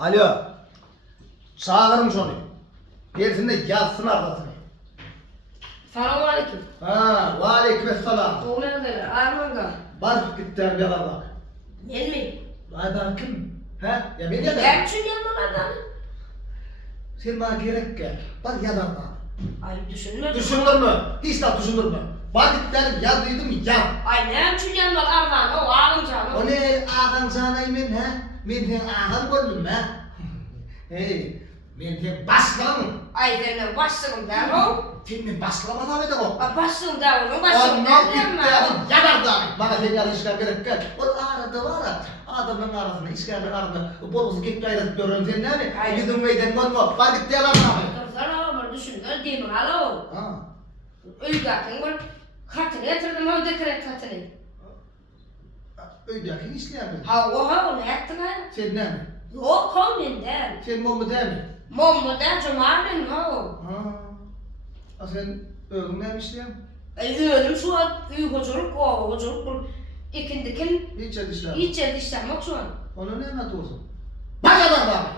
Alo. Çağırmış onu. Gelsin de yazsın arkasını. Selamun aleyküm. Ha, ve aleykümselam. Oğlum neredeler? Armağan'da. Bak git terbiyeler bak. Gelmeyin. Adam kim? Ha? Ya beni yadar. Ben çünkü yanmalardan. Sen bana gerek gel. Bak yadar bana. Ay düşünme. Düşünür mü? Hiç de düşünür mü? Bak git derim ya duydum ya. Ay ne çünkü yanmalar Armağan. O ağam canım. O ne ağan canayım ben ha? Ben sen ağan gördüm ha? Hey, ben sen başlamım. Ay senin başlığım der o. Senin başlama tabi de o. Ay başlığım der onun başlığım Ondan der gitti mi? adam yanar da. Bana sen yanlışlıkla gerek gel. O arada var ya. Adamın arasında, işgalin arasında. Bolusu kekli ayrılıp görüyorum sen ne mi? Hayır. Gidin meydan konma. Bak gitti yalan abi. Dursana bir düşün. Değil mi? Alo. Ha. Uygarken bir katını getirdim o dekret katını. Öydeki işleyemedim. Ha ne ettin ha? Sen ne mi? Yok o benden. Sen mummu değil mi? Mummu da cumarın ha. Ha. Sen öğün ne işleyen? Ölüm şu an hoculuk o hoculuk bu ikindikin Hiç işleyen. hiç yetiştirmek şu an. Onu ne anlatıyorsun? Bak adam abi.